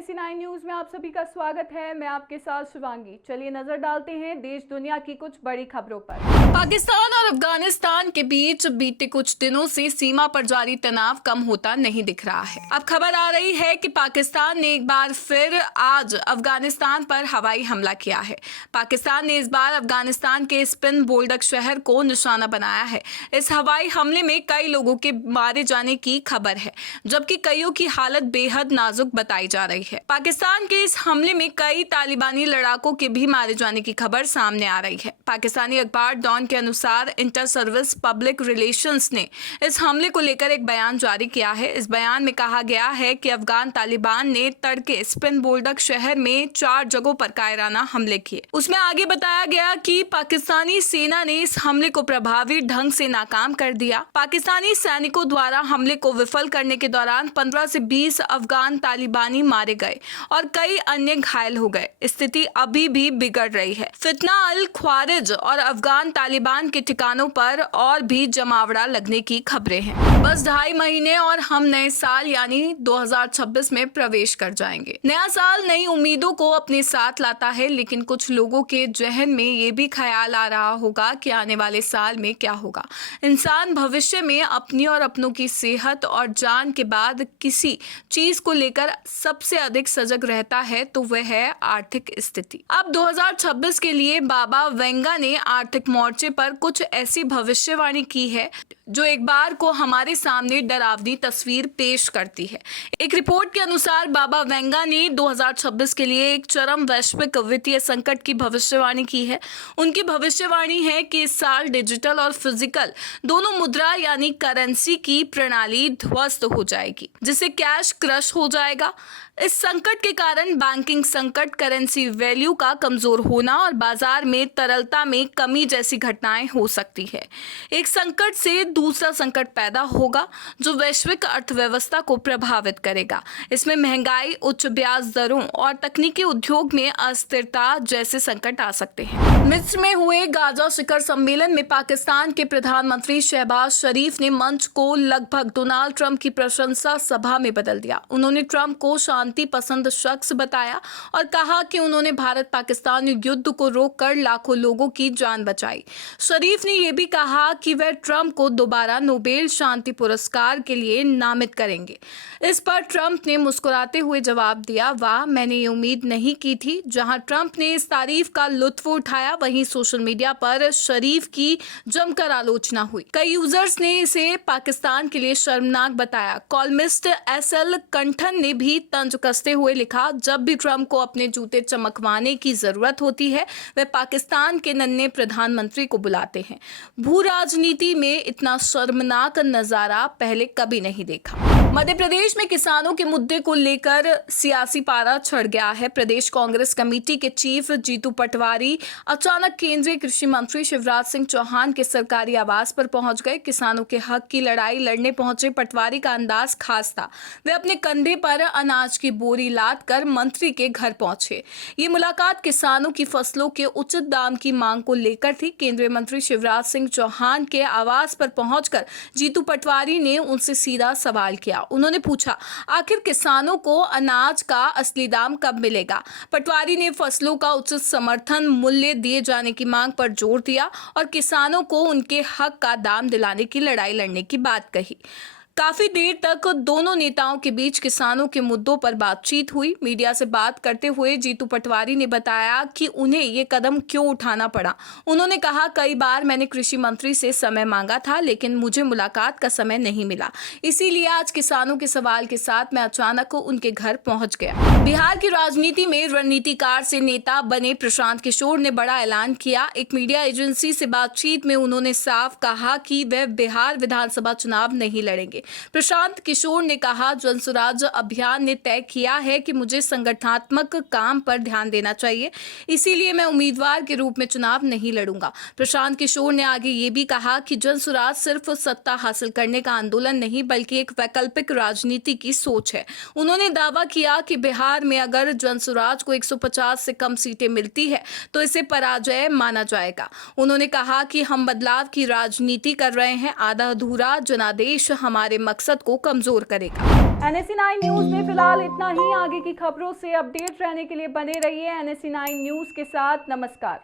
NAC9 news में आप सभी का स्वागत है। मैं आपके साथ शिवांगी। चलिए नजर डालते हैं देश दुनिया की कुछ बड़ी खबरों पर। पाकिस्तान और अफगानिस्तान के बीच बीते कुछ दिनों से सीमा पर जारी तनाव कम होता नहीं दिख रहा है। अब खबर आ रही है कि पाकिस्तान ने एक बार फिर आज अफगानिस्तान पर हवाई हमला किया है। पाकिस्तान ने इस बार अफगानिस्तान के स्पिन बोल्डक शहर को निशाना बनाया है। इस हवाई हमले में कई लोगों के मारे जाने की खबर है, जबकि कईयों की हालत बेहद नाजुक बताई जा रही है। पाकिस्तान के इस हमले में कई तालिबानी लड़ाकों के भी मारे जाने की खबर सामने आ रही है। पाकिस्तानी अखबार डॉन के अनुसार इंटर सर्विस पब्लिक रिलेशंस ने इस हमले को लेकर एक बयान जारी किया है। इस बयान में कहा गया है कि अफगान तालिबान ने तड़के स्पिन बोल्डक शहर में 4 जगहों पर कायराना हमले किए। उसमें आगे बताया गया कि पाकिस्तानी सेना ने इस हमले को प्रभावी ढंग से नाकाम कर दिया। पाकिस्तानी सैनिकों द्वारा हमले को विफल करने के दौरान 15 से 20 अफगान तालिबानी मारे गए और कई अन्य घायल हो गए। स्थिति अभी भी बिगड़ रही है। फितना अल ख्वारिज और अफगान तालिबान के ठिकानों पर और भी जमावड़ा लगने की खबरें हैं। बस 2.5 महीने और हम नए साल यानी 2026 में प्रवेश कर जाएंगे। नया साल नई उम्मीदों को अपने साथ लाता है, लेकिन कुछ लोगों के जहन में ये भी ख्याल आ रहा होगा कि आने वाले साल में क्या होगा। इंसान भविष्य में अपनी और अपनों की सेहत और जान के बाद किसी चीज को लेकर सबसे अधिक सजग रहता है तो वह है आर्थिक स्थिति। अब 2026 के लिए बाबा वेंगा ने आर्थिक मोर्चे पर कुछ ऐसी भविष्यवाणी की है जो एक बार को हमारे सामने डरावनी तस्वीर पेश करती है। एक रिपोर्ट के अनुसार बाबा वेंगा ने 2026 के लिए एक चरम वैश्विक वित्तीय संकट की भविष्यवाणी की है। उनकी भविष्यवाणी है कि इस साल डिजिटल और फिजिकल दोनों मुद्रा यानी करेंसी की प्रणाली ध्वस्त हो जाएगी, जिससे कैश क्रश हो जाएगा। इस संकट के कारण बैंकिंग संकट, करेंसी वैल्यू का कमजोर होना और बाजार में तरलता में कमी जैसी घटनाएं हो सकती है। एक संकट से दूसरा संकट पैदा होगा जो वैश्विक अर्थव्यवस्था को प्रभावित करेगा। इसमें महंगाई, उच्च ब्याज दरों और तकनीकी उद्योग में अस्थिरता जैसे संकट आ सकते हैं। मिस्र में हुए गाजा शिखर सम्मेलन में पाकिस्तान के प्रधानमंत्री शहबाज शरीफ ने मंच को लगभग डोनाल्ड ट्रंप की प्रशंसा सभा में बदल दिया। उन्होंने ट्रंप को शांति पसंद शख्स बताया और कहा कि उन्होंने भारत पाकिस्तान युद्ध को रोककर लाखों लोगों की जान बचाई। शरीफ ने यह भी कहा कि वह ट्रंप को दोबारा नोबेल शांति पुरस्कार के लिए नामित करेंगे। इस पर ट्रंप ने मुस्कुराते हुए जवाब दिया, वाह, मैंने ये उम्मीद नहीं की थी। जहां ट्रंप ने इस तारीफ का लुत्फ उठाया, वहीं सोशल मीडिया पर शरीफ की जमकर आलोचना हुई। कई यूजर्स ने इसे पाकिस्तान के लिए शर्मनाक बताया। कॉलमिस्ट SL कंठन ने भी तंज कसते हुए लिखा, जब भी ट्रंप को अपने जूते चमकवाने की जरूरत होती है वह पाकिस्तान के नन्हे प्रधानमंत्री को बुलाते हैं। भू राजनीति में इतना शर्मनाक नजारा पहले कभी नहीं देखा। मध्य प्रदेश में किसानों के मुद्दे को लेकर सियासी पारा चढ़ गया है। प्रदेश कांग्रेस कमेटी के चीफ जीतू पटवारी अचानक केंद्रीय कृषि मंत्री शिवराज सिंह चौहान के सरकारी आवास पर पहुंच गए। किसानों के हक की लड़ाई लड़ने पहुंचे पटवारी का अंदाज खास था। वे अपने कंधे पर अनाज की बोरी लाद कर मंत्री के घर पहुंचे। ये मुलाकात किसानों की फसलों के उचित दाम की मांग को लेकर थी। केंद्रीय मंत्री शिवराज सिंह चौहान के आवास पर पहुंचकर जीतू पटवारी ने उनसे सीधा सवाल किया। उन्होंने पूछा, आखिर किसानों को अनाज का असली दाम कब मिलेगा? पटवारी ने फसलों का उचित समर्थन मूल्य दिए जाने की मांग पर जोर दिया और किसानों को उनके हक का दाम दिलाने की लड़ाई लड़ने की बात कही। काफी देर तक दोनों नेताओं के बीच किसानों के मुद्दों पर बातचीत हुई। मीडिया से बात करते हुए जीतू पटवारी ने बताया कि उन्हें ये कदम क्यों उठाना पड़ा। उन्होंने कहा, कई बार मैंने कृषि मंत्री से समय मांगा था, लेकिन मुझे मुलाकात का समय नहीं मिला, इसीलिए आज किसानों के सवाल के साथ मैं अचानक उनके घर पहुंच गया। बिहार की राजनीति में रणनीतिकार से नेता बने प्रशांत किशोर ने बड़ा ऐलान किया। एक मीडिया एजेंसी से बातचीत में उन्होंने साफ कहा कि वह बिहार विधानसभा चुनाव नहीं लड़ेंगे। प्रशांत किशोर ने कहा, जनसुराज अभियान ने तय किया है कि मुझे संगठनात्मक काम पर ध्यान देना चाहिए, इसीलिए मैं उम्मीदवार के रूप में चुनाव नहीं लड़ूंगा। प्रशांत किशोर ने आगे ये भी कहा कि जनसुराज सिर्फ सत्ता हासिल करने का आंदोलन नहीं बल्कि एक वैकल्पिक राजनीति की सोच है। उन्होंने दावा किया कि बिहार में अगर जनसुराज को 150 से कम सीटें मिलती है तो इसे पराजय माना जाएगा। उन्होंने कहा कि हम बदलाव की राजनीति कर रहे हैं, आधा अधूरा जनादेश हमारे हमारे मकसद को कमजोर करेगा। NSE9 न्यूज में फिलहाल इतना ही। आगे की खबरों से अपडेट रहने के लिए बने रहिए NSE9 न्यूज के साथ। नमस्कार।